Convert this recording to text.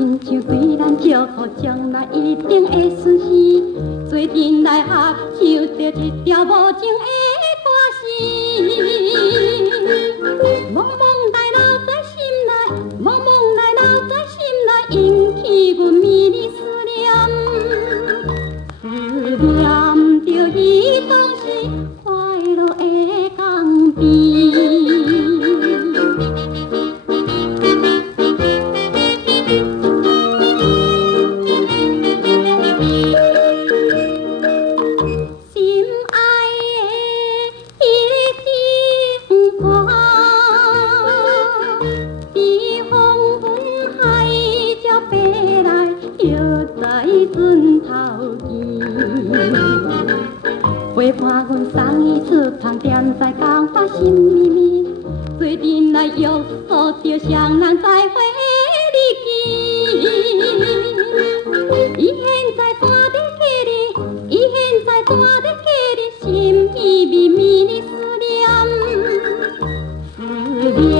亲像对咱祝福，将来一定会顺遂。做阵来合，唱着一条无情的歌词。梦梦来留在心内，梦梦来留在心内，引起阮迷离思念。思念着伊总是快乐的港边。陪伴阮送伊出窗，踮在港湾心绵绵，做阵来约束着双人再会的日期。伊现在住伫迄里，伊现在住伫迄里，心意绵绵的思念，思念。